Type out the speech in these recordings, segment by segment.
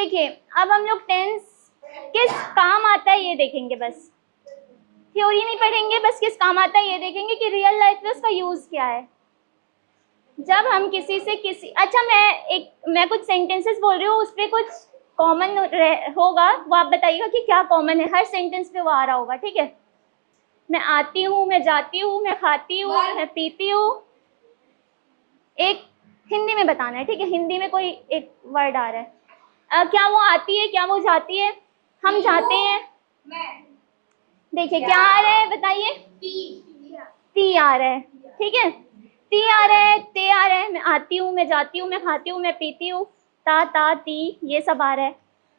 देखिए अब हम लोग टेंस किस काम आता है ये देखेंगे, बस थ्योरी नहीं पढ़ेंगे, बस किस काम आता है ये देखेंगे कि रियल लाइफ में उसका यूज क्या है। जब हम किसी से अच्छा मैं कुछ सेंटेंसेस बोल रही हूँ, उस पर कुछ कॉमन होगा, वो आप बताइएगा कि क्या कॉमन है, हर सेंटेंस पे वो आ रहा होगा, ठीक है। मैं आती हूँ, मैं जाती हूँ, मैं खाती हूँ, मैं पीती हूँ, एक हिंदी में बताना है, ठीक है, हिंदी में कोई एक वर्ड आ रहा है। क्या वो आती है, क्या वो जाती है, हम जाते हैं, देखिए क्या आ रहा है बताइए, ती आ रहा है, ठीक है, ती आ रहा है, ते आ रहा है, मैं आती हूँ, मैं जाती हूँ, मैं खाती हूँ, मैं पीती हूँ, ता ती ये सब आ रहा है,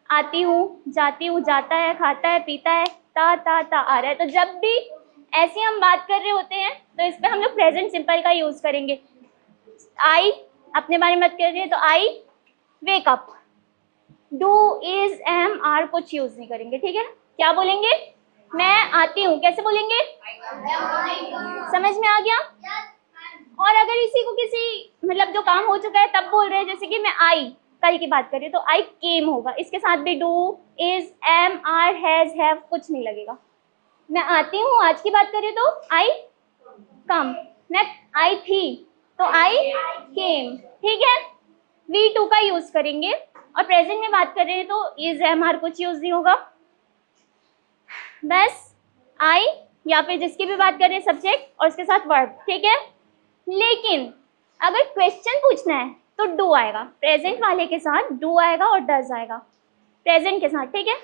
आती हूँ, जाती हूँ, जाता है, खाता है, पीता है, ता आ रहा है। तो जब भी ऐसी हम बात कर रहे होते हैं तो इस पे हम लोग प्रेजेंट सिंपल का यूज करेंगे। आई अपने बारे में बात कर रहे हैं तो आई वेक अप, डू इज एम आर कुछ यूज नहीं करेंगे, ठीक है। क्या बोलेंगे, मैं आती हूँ, कैसे बोलेंगे, समझ में आ गया। और अगर इसी को किसी मतलब जो काम हो चुका है तब बोल रहे हैं, जैसे कि मैं आई कल की बात करिए तो आई केम होगा, इसके साथ भी do is M are has have कुछ नहीं लगेगा। मैं आती हूँ आज की बात करिए तो आई कम, मैं आई थी तो आई केम, ठीक है। वी टू का यूज करेंगे और प्रेजेंट में बात कर रहे हैं तो इज एम आर कुछ यूज नहीं होगा, बस आई या फिर जिसकी भी बात कर रहे हैं सब्जेक्ट और उसके साथ वर्ब, ठीक है। लेकिन अगर क्वेश्चन पूछना है तो डू आएगा, प्रेजेंट वाले के साथ डू आएगा और डज आएगा प्रेजेंट के साथ, ठीक है।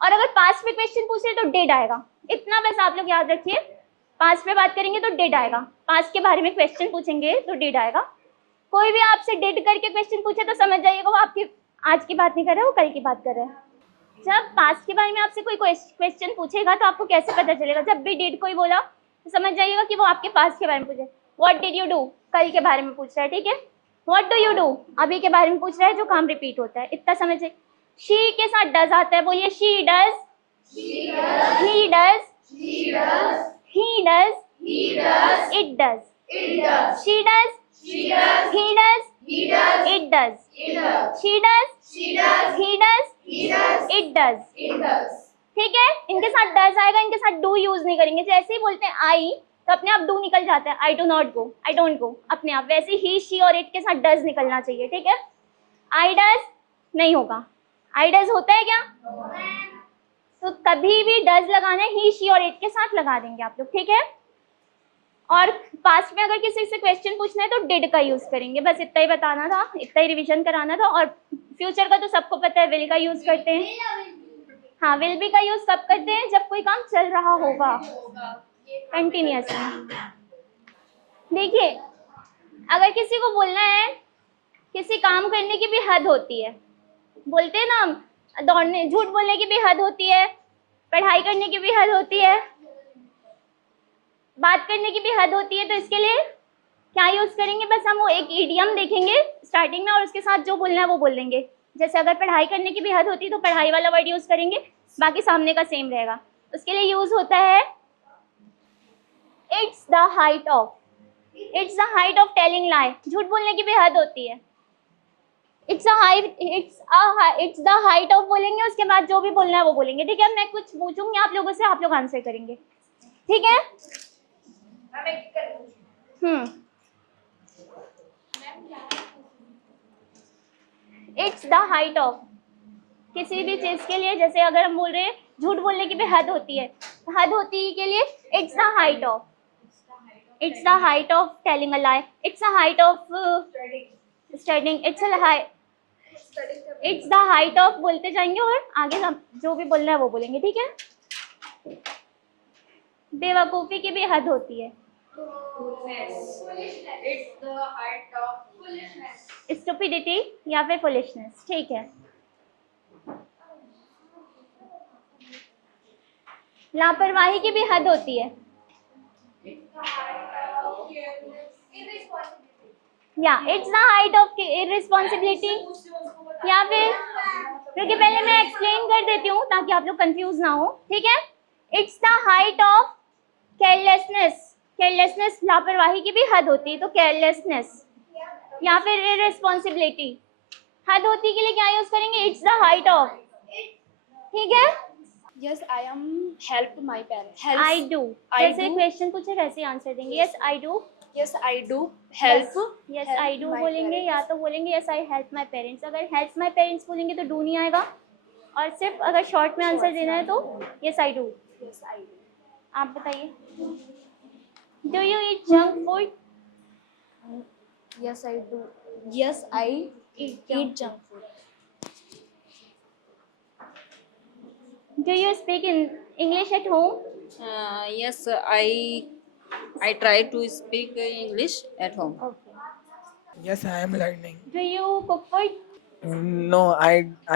और अगर पास्ट में क्वेश्चन पूछ रहे तो डिड आएगा, इतना बस आप लोग याद रखिए। पास्ट में बात करेंगे तो डिड आएगा, पास्ट के बारे में क्वेश्चन पूछेंगे तो डिड आएगा। कोई भी आपसे डिड करके क्वेश्चन पूछे तो समझ जाइएगा वो आपकी आज की बात नहीं कर रहा है, वो कल की बात कर रहा है। जब पास्ट के बारे में आपसे कोई क्वेश्चन पूछेगा तो आपको कैसे पता चलेगा, जब भी डिड कोई बोला तो समझ जाइएगा कि वो आपके पास्ट के बारे में पूछे। व्हाट डिड यू डू कल के बारे में पूछ रहा है, ठीक है। व्हाट डू यू डू अभी के बारे में पूछ रहा है, जो काम रिपीट होता है, इतना समझे। शी के साथ डज आता है, बोलिए she does, he does, he does, it does, she does, he does, it does, she does, he does, it does, ठीक है। इनके साथ डज आएगा, इनके साथ डू यूज नहीं करेंगे। जैसे ही बोलते हैं आई तो अपने आप डू निकल जाता है, I do not go, I don't go, अपने आप। वैसे ही शी और इट के साथ डज निकलना चाहिए, ठीक है। आई डज नहीं होगा, आई डज होता है क्या, तो कभी भी डज लगाना है ही शी और इट के साथ लगा देंगे आप लोग, ठीक है। और पास्ट में अगर किसी से क्वेश्चन पूछना है तो डिड का यूज करेंगे, बस इतना ही बताना था, इतना ही रिवीजन कराना था। और फ्यूचर का तो सबको पता है, विल का यूज करते हैं। हाँ, विल बी का यूज कब करते हैं, जब कोई काम चल रहा होगा कंटिन्यूअसली। देखिए अगर किसी को बोलना है किसी काम करने की भी हद होती है, बोलते हैं ना हम, दौड़ने झूठ बोलने की भी हद होती है, पढ़ाई करने की भी हद होती है, बात करने की भी हद होती है, तो इसके लिए क्या यूज करेंगे, बस हम वो एक इडियम देखेंगे स्टार्टिंग में और उसके साथ जो बोलना है वो बोल देंगे। जैसे अगर पढ़ाई करने की भी हद होती है तो पढ़ाई वाला वर्ड यूज करेंगे, बाकी सामने का सेम रहेगा। उसके लिए यूज होता है it's the height of, it's the height of telling लाई, झूठ बोलने की भी हद होती है। इट्स द हाइट ऑफ बोलेंगे, उसके बाद जो भी बोलना है वो बोलेंगे, ठीक है। मैं कुछ पूछूंगी आप लोगों से, आप लोग आंसर करेंगे, ठीक है। इट्स द हाइट ऑफ किसी भी चीज के लिए, जैसे अगर हम बोल रहे हैं झूठ बोलने की भी हद होती है, हद होती है के लिए it's the height of, it's the height of telling a lie, it's the height of studying, it's the height of बोलते जाएंगे और आगे जो भी बोलना है वो बोलेंगे, ठीक है। बेवकूफी की भी हद होती है, स्टुपिडिटी या फिर फुलिशनेस, ठीक है। लापरवाही की भी हद होती है, या इट्स द हाइट ऑफ इररिस्पॉन्सिबिलिटी, या फिर क्योंकि पहले मैं एक्सप्लेन कर देती हूँ ताकि आप लोग कंफ्यूज ना हो, ठीक है। It's the height of carelessness, carelessness लापरवाही की भी हद होती है, तो केयरलेसनेस या फिर इररिस्पॉन्सिबिलिटी हाथ धोती के लिए क्या यूज करेंगे? इट्स द हाइट ऑफ, ठीक है। Yes, I am help my parents. I do, I जैसे do. क्वेश्चन पूछे वैसे आंसर देंगे। Yes I do, Yes, I do help. Yes help I do my बोलेंगे, parents. या तो बोलेंगे yes I help my parents. अगर हेल्प माई पेरेंट्स बोलेंगे तो डू नहीं आएगा, और सिर्फ अगर शॉर्ट में आंसर देना है तो yes I do. Yes, I do. आप बताइए, do you eat junk food? Yes, I do. Yes, I eat junk food. Do you speak in English at home? Yes, I try to speak English at home. Okay. Yes, I am learning. डू यू कुक फूड? No,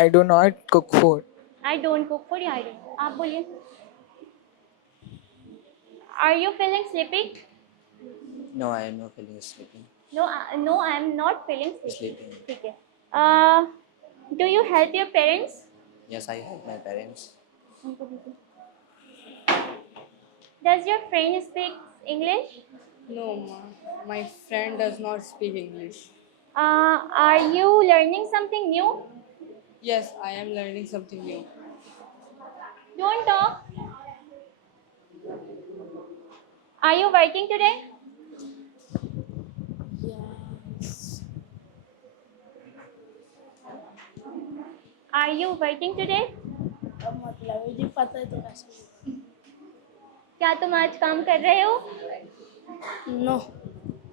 I do not cook food. I don't cook food, I do. आप बोलिए, are you feeling sleepy? No, I am not feeling sleepy. No no I am not feeling sleepy, Sleeping. ठीक है। Do you help your parents? Yes, I help my parents. Does your friend speak English? No, my friend does not speak English. Are you learning something new? Yes, I am learning something new. Don't talk. Are you working today? Yes. Are you working today? अब मतलब मुझे पता है तो कैसे? क्या तुम आज काम कर रहे हो? No.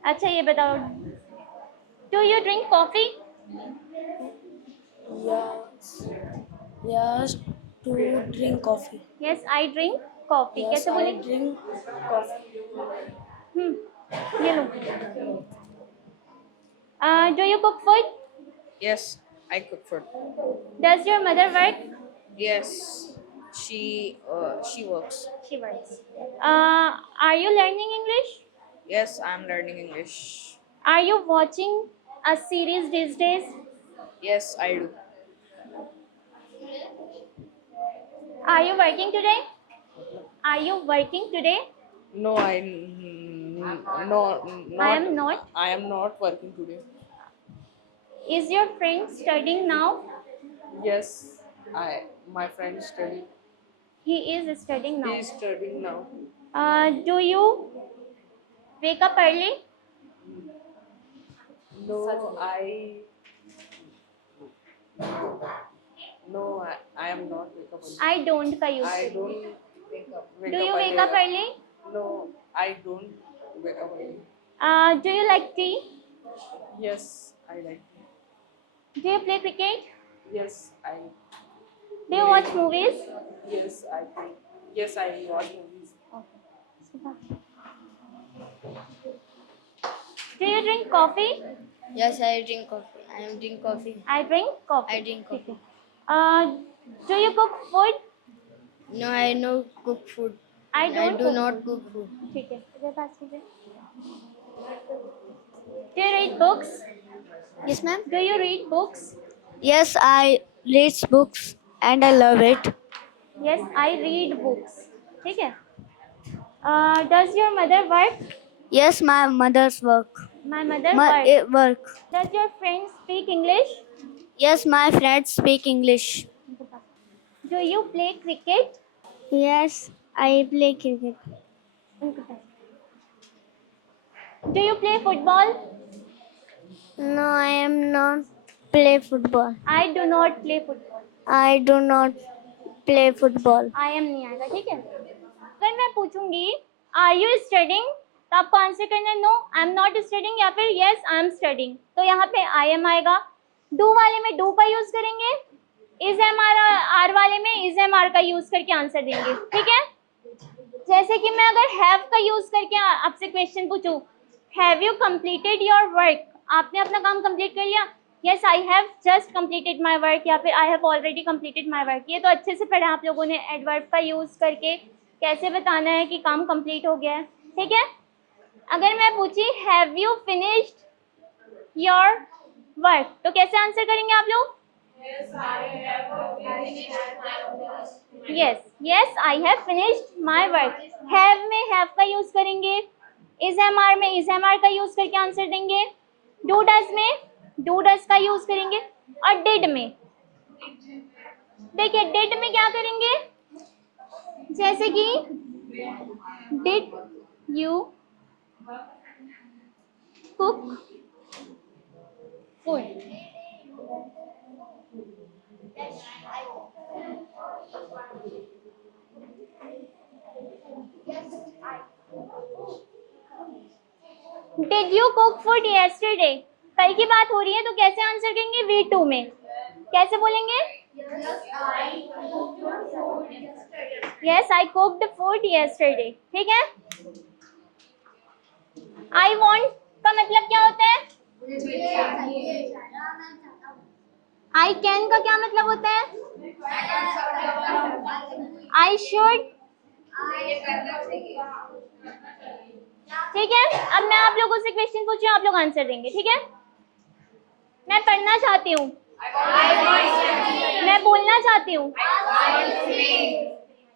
अच्छा ये बताओ, Do you drink coffee? Yes. Yes. To drink coffee. Yes, I drink coffee. Yes, कैसे I बोले? drink coffee. ये लो। Do you cook food? Yes, I cook food. Does your mother work? Yes, she works. She works. Are you learning English? Yes, I'm learning English. Are you watching a series these days? Yes, I do. Are you working today? Are you working today? No, no, not. I am not. I am not working today. Is your friend studying now? Yes, my friend study. He is studying now. He is studying now. Do you wake up early? No, I am not wake up early. I don't का use I करिए। don't wake up. Do you wake up early? No, I don't wake up early. Do you like tea? Yes, I like. Do you play cricket? Yes, I. Do you watch movies? Yes, I think. Yes, I watch movies. Do you drink coffee? Yes, I drink coffee. I am drink coffee. I drink coffee. I drink coffee. Do you cook food? No, I no cook food. I don't do cook not food. cook food. ठीक है, इधर पास कीजिए। Do you read books? Yes, ma'am. Do you read books? Yes, I read books and I love it. Yes, I read books. ठीक है। Does your mother work? Yes, my mother's work. My mother works. Work. Does your friend speak English? Yes, my friends speak English. Do you play cricket? Yes, I play cricket. Do you play football? No, I am not play football. I do not play football. I do not play football. I am नहीं आएगा, ठीक है। अगर मैं पूछूंगी Are you studying? तो आपको answer करना है no I am not studying या फिर येस आई एम स्टडिंग। तो यहाँ पे आई एम आएगा। डू वाले में डू का यूज करेंगे, इज एम आर वाले में इज एम आर का यूज करके आंसर देंगे, ठीक है। जैसे कि मैं अगर हैव का यूज करके आपसे क्वेश्चन पूछूं, have you completed your work? आपने अपना काम कंप्लीट कर लिया? Yes I have just completed my work, या फिर I have already completed my work. ये तो अच्छे से पढ़ा आप लोगों ने एडवर्ब का यूज करके कैसे बताना है कि काम कंप्लीट हो गया है, ठीक है। अगर मैं पूछी have you finished your work, तो कैसे आंसर करेंगे आप लोग? Yes yes I have finished my work. Have में हैव का यूज करेंगे, इज एम आर में इज एम आर का यूज करके आंसर देंगे, डू डज में डू डज का यूज करेंगे। और डिड में। देखिए डिड में क्या करेंगे, जैसे कि डिड यू कुक फूड, डिड यू कुक फूड yesterday, कल की बात हो रही है तो कैसे आंसर करेंगे, V2 में। कैसे बोलेंगे, yes I cooked food yesterday, ठीक है। आई वांट का मतलब क्या होता है, आई कैन का क्या मतलब होता है, आई शुड, ठीक है। अब मैं आप लोगों से क्वेश्चन पूछ रही हूँ, आप लोग आंसर देंगे, ठीक है। मैं पढ़ना चाहती हूँ, मैं बोलना चाहती हूँ,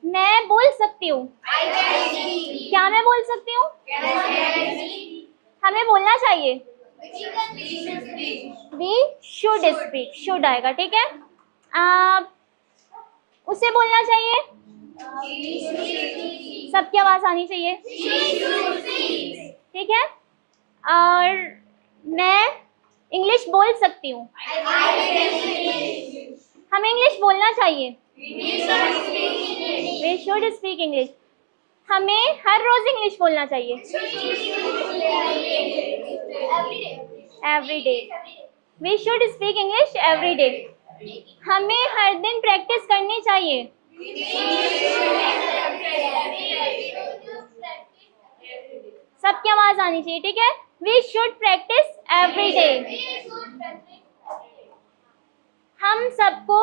मैं बोल सकती हूँ, क्या मैं बोल सकती हूँ, हमें बोलना चाहिए, वी शुड स्पीक, शुड आएगा, ठीक है। उसे बोलना चाहिए, सबकी आवाज आनी चाहिए, ठीक है। और मैं इंग्लिश बोल सकती हूँ, हमें इंग्लिश बोलना चाहिए, वी शुड स्पीक इंग्लिश, हमें हर रोज इंग्लिश बोलना चाहिए, every day, we should speak English every day, हमें हर दिन प्रैक्टिस करनी चाहिए, सबकी आवाज आनी चाहिए, ठीक है। We should practise every day, हम सबको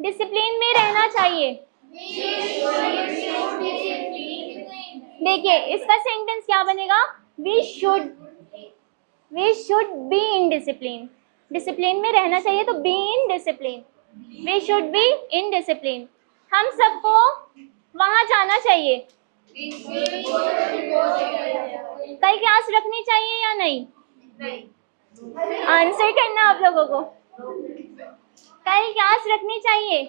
डिसिप्लिन में रहना चाहिए। देखिए इसका सेंटेंस क्या बनेगा, we should be in discipline, discipline में रहना चाहिए तो be in discipline, we should be in discipline, हम सबको वहां जाना चाहिए, कल क्लास रखनी चाहिए या नहीं, आंसर करना आप लोगों को, कल क्लास रखनी चाहिए,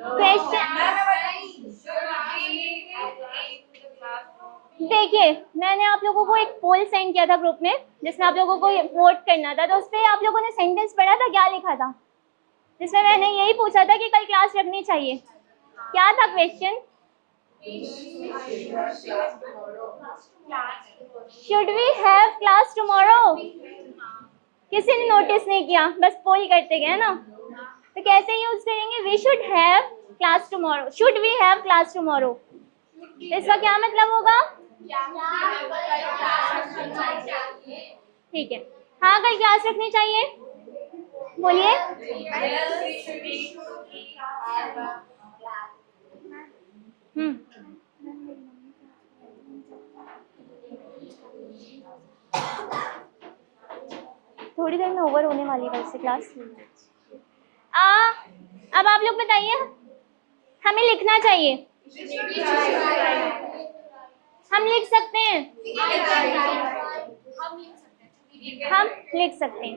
क्वेश्चन। देखिए मैंने आप लोगों को एक पोल सेंड किया था ग्रुप में जिसमें आप लोगों को वोट करना था, तो उस पर आप लोगों ने सेंटेंस पढ़ा था, क्या लिखा था, जिसमें मैंने यही पूछा था कि कल क्लास रखनी चाहिए, क्या था question, should we have class tomorrow, किसी ने नोटिस नहीं किया, बस पोल करते गए ना। तो कैसे यूज करेंगे, we should have class tomorrow, should we have class tomorrow, इसका क्या मतलब होगा, ठीक है, हाँ कल क्लास रखनी चाहिए, बोलिए। थोड़ी देर में ओवर होने वाली है वैसे क्लास। अब आप लोग बताइए, हमें लिखना चाहिए, हम लिख सकते हैं, हम लिख सकते हैं,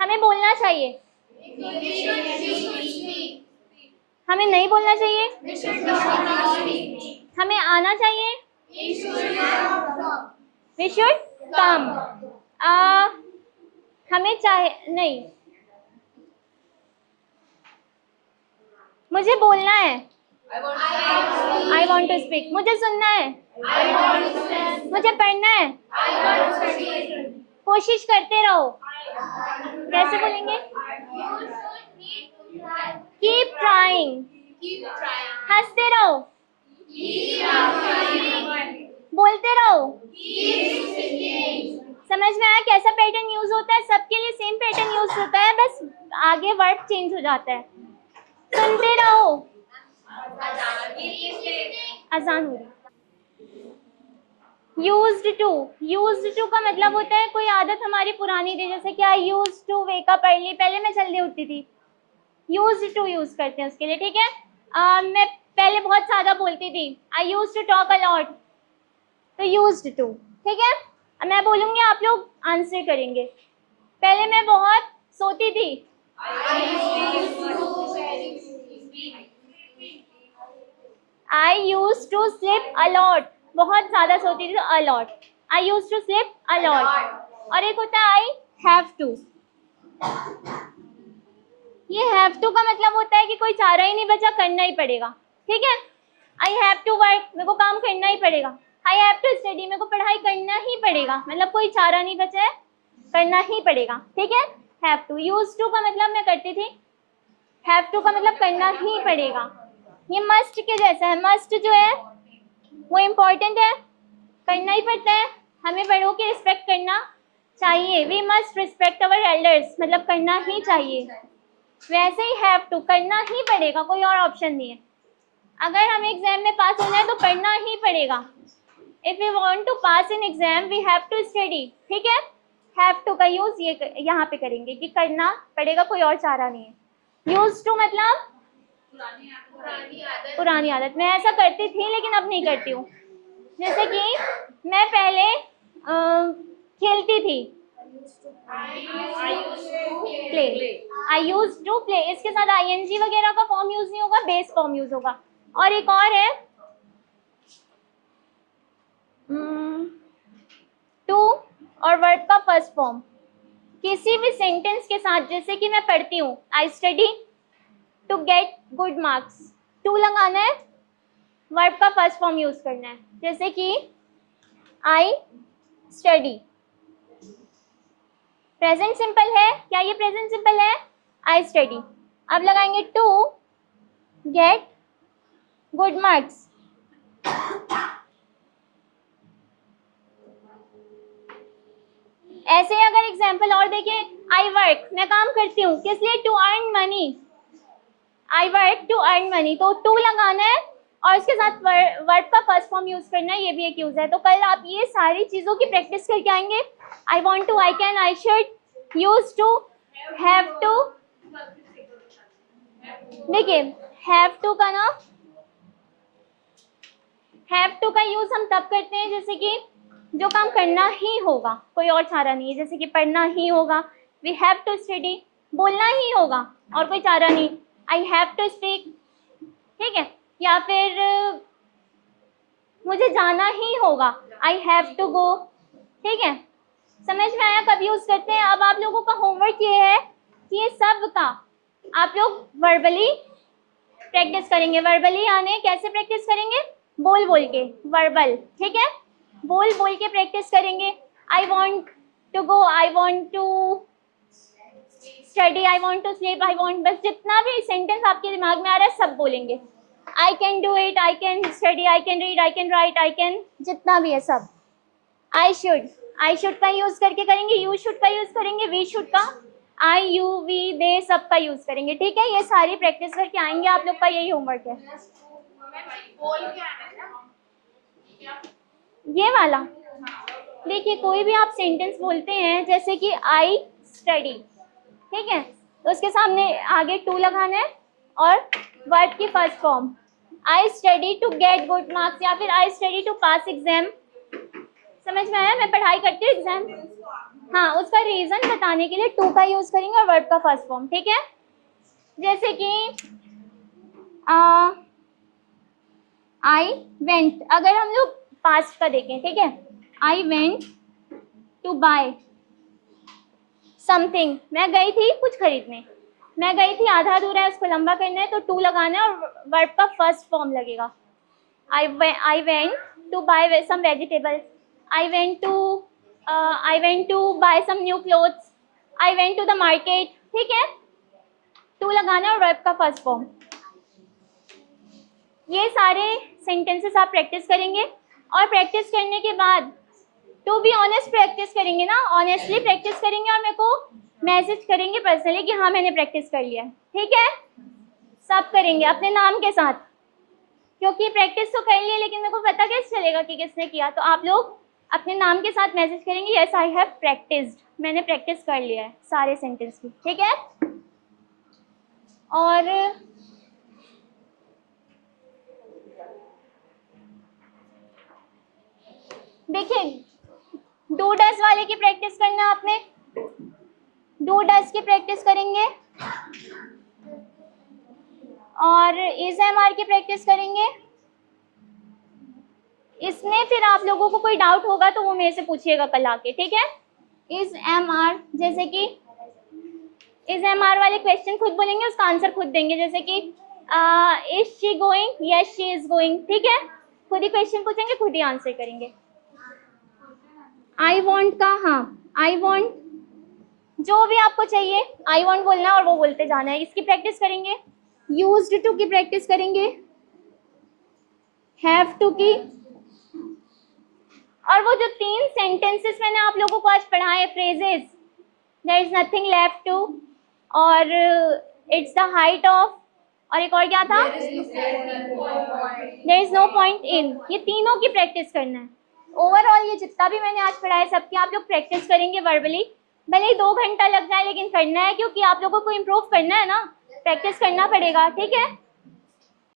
हमें बोलना चाहिए, हमें नहीं बोलना चाहिए, हमें आना चाहिए, वी शुड कम, हमें चाहे नहीं, मुझे बोलना है, आई वॉन्ट टू स्पीक, मुझे सुनना है, मुझे पढ़ना है, कोशिश करते रहो, कैसे बोलेंगे, कीप ट्राइंग, हंसते रहो, बोलते रहो, समझ में आया कैसा पैटर्न यूज होता है, सबके लिए सेम पैटर्न यूज होता है, बस आगे वर्ड चेंज हो जाता है, सुनते रहो, अजान हो रही, यूज्ड टू का मतलब होता है कोई आदत हमारी पुरानी थी, जैसे कि I used to wake up early, पहले मैं जल्दी उठती थी, यूज्ड टू यूज करते हैं उसके लिए, ठीक है। मैं पहले बहुत ज्यादा बोलती थी, I used to talk a lot, तो यूज्ड टू। ठीक है, अब मैं बोलूंगी, आप लोग आंसर करेंगे। पहले मैं बहुत सोती थी। I use to sleep a lot, बहुत ज्यादा सोती थी तो a lot. I use to sleep a lot. और एक होता है आई हैव टू। ये हैव टू का मतलब होता है कि कोई चारा ही नहीं बचा, करना ही पड़ेगा। ठीक है, आई हैव टू वर्क, मेरे को काम करना ही पड़ेगा। आई हैव टू स्टडी, मेरे को पढ़ाई करना ही पड़ेगा, मतलब कोई चारा नहीं बचा है, करना ही पड़ेगा। ठीक है, हैव टू। यूज टू का मतलब मैं करती थी, हैव टू का मतलब करना ही पड़ेगा। ये मस्ट के जैसा है। मस्ट जो है वो इम्पोर्टेंट है, करना ही पड़ता है, हमें बड़ों की रिस्पेक्ट करना चाहिए। We must respect our elders, मतलब करना ही चाहिए। वैसे ही हैव टू, करना ही पड़ेगा, कोई और ऑप्शन नहीं है। अगर हमें एग्जाम में पास होना है तो पढ़ना ही पड़ेगा। If we want to pass in exam we have to study. ठीक है, हैव टू का यूज ये यहाँ पे करेंगे कि करना पड़ेगा, कोई और चारा नहीं है। यूज टू मतलब पुरानी आदत। मैं ऐसा करती थी लेकिन अब नहीं करती हूँ। जैसे कि मैं पहले खेलती थी, play. I use to play, इसके साथ आईएनजी वगैरह का फॉर्म यूज नहीं होगा, बेस फॉर्म यूज होगा। और एक और है टू और वर्ब का फर्स्ट फॉर्म किसी भी सेंटेंस के साथ। जैसे कि मैं पढ़ती हूँ, I study to get good marks, to लगाना है, वर्ब का फर्स्ट फॉर्म यूज करना है। जैसे कि आई स्टडी, प्रेजेंट सिंपल है, क्या ये प्रेजेंट सिंपल है? I study. अब लगाएंगे टू गेट गुड मार्क्स। ऐसे ही अगर एग्जांपल और देखें, आई वर्क, मैं काम करती हूँ, किस लिए? To earn money. I work to earn money, तो टू लगाना है और इसके साथ वर्ब का फर्स्ट फॉर्म यूज करना है, ये भी एक यूज है। तो कल आप ये सारी चीजों की प्रैक्टिस करके आएंगे। I want to, I can, I should, use to, have to. देखिए हैव टू का ना, हैव टू का यूज हम तब करते हैं जैसे कि जो काम करना ही होगा, कोई और चारा नहीं है। जैसे कि पढ़ना ही होगा, वी हैव टू स्टडी, बोलना ही होगा और कोई चारा नहीं, आई हैव टू स्पीक। ठीक है, या फिर मुझे जाना ही होगा, आई हैव टू गो। ठीक है, समझ में आया कब यूज करते हैं? अब आप लोगों का होमवर्क ये है कि ये सब का आप लोग वर्बली प्रैक्टिस करेंगे। वर्बली यानी कैसे प्रैक्टिस करेंगे? बोल बोल के, वर्बल। ठीक है, बोल बोल के प्रैक्टिस करेंगे। I want to go, I want to study, I want to sleep, I want, बस जितना भी सेंटेंस आपके दिमाग में आ रहा है सब बोलेंगे। I can do it, I can study, I can read, I can write, I can, जितना भी है सब। आई शुड का यूज करके करेंगे, यू शुड का यूज करेंगे, वी शुड का, आई यू वी दे सब का यूज करेंगे। ठीक है, ये सारी प्रैक्टिस करके आएंगे, आप लोग का यही होमवर्क है। ये वाला देखिए, कोई भी आप सेंटेंस बोलते हैं जैसे कि आई स्टडी, ठीक है, तो उसके सामने आगे टू लगाना है और वर्ब की first form. I study to get good marks या फिर I study to pass exam. समझ में आया? मैं पढ़ाई करती हूँ एग्जाम, हाँ, उसका रीजन बताने के लिए टू का यूज करेंगे और वर्ब का फर्स्ट फॉर्म। ठीक है, जैसे कि आई वेंट, अगर हम लोग पास्ट का देखें, ठीक है, I went to buy something, मैं गई थी कुछ खरीदने, मैं गई थी आधा अधूरा है, उसको लंबा करना है तो टू लगाना है और वर्ब का फर्स्ट फॉर्म लगेगा। I went to buy some vegetables, I went to buy some new clothes, I went to the market. ठीक है, टू लगाना और वर्ब का फर्स्ट फॉर्म। ये सारे सेंटेंसेस आप प्रैक्टिस करेंगे और प्रैक्टिस करने के बाद टू बी ऑनेस्ट प्रैक्टिस करेंगे ना, ऑनेस्टली प्रैक्टिस करेंगे और मेरे को मैसेज करेंगे पर्सनली कि हाँ मैंने प्रैक्टिस कर लिया। ठीक है, सब करेंगे अपने नाम के साथ, क्योंकि प्रैक्टिस तो कर लिए लेकिन मेरे को पता कैसे चलेगा कि किसने किया, तो आप लोग अपने नाम के साथ मैसेज करेंगे, यस आई हैव प्रैक्टिस्ड, मैंने प्रैक्टिस कर लिया है सारे सेंटेंस की। ठीक है, और देखिए डू डस वाले की प्रैक्टिस करना है आपने, डू डस की प्रैक्टिस करेंगे और इज एम आर की प्रैक्टिस करेंगे। इसमें फिर आप लोगों को कोई डाउट होगा तो वो मेरे से पूछिएगा कल आके, ठीक है। इज एम आर, जैसे कि इज एम आर वाले क्वेश्चन खुद बोलेंगे, उसका आंसर खुद देंगे, जैसे कि is she going, yes she is going, ठीक है। खुद ही क्वेश्चन पूछेंगे, खुद ही आंसर करेंगे। आई वॉन्ट का, हाँ आई वॉन्ट, जो भी आपको चाहिए आई वॉन्ट बोलना और वो बोलते जाना है। इसकी प्रैक्टिस करेंगे। यूज्ड टू की प्रैक्टिस करेंगे, हैव टू की, और वो जो 3 सेंटेंसेस मैंने आप लोगों को आज पढ़ाए, phrases, there is nothing left to, और इट्स द हाइट ऑफ, और एक और क्या था, there is no point in, ये तीनों की प्रैक्टिस करना है। ओवरऑल ये जितना भी मैंने आज पढ़ाया सबकी आप लोग प्रैक्टिस करेंगे वर्बली, भले ही 2 घंटा लग जाए लेकिन करना है, क्योंकि आप लोगों को इम्प्रूव करना है ना, प्रैक्टिस करना पड़ेगा, ठीक है।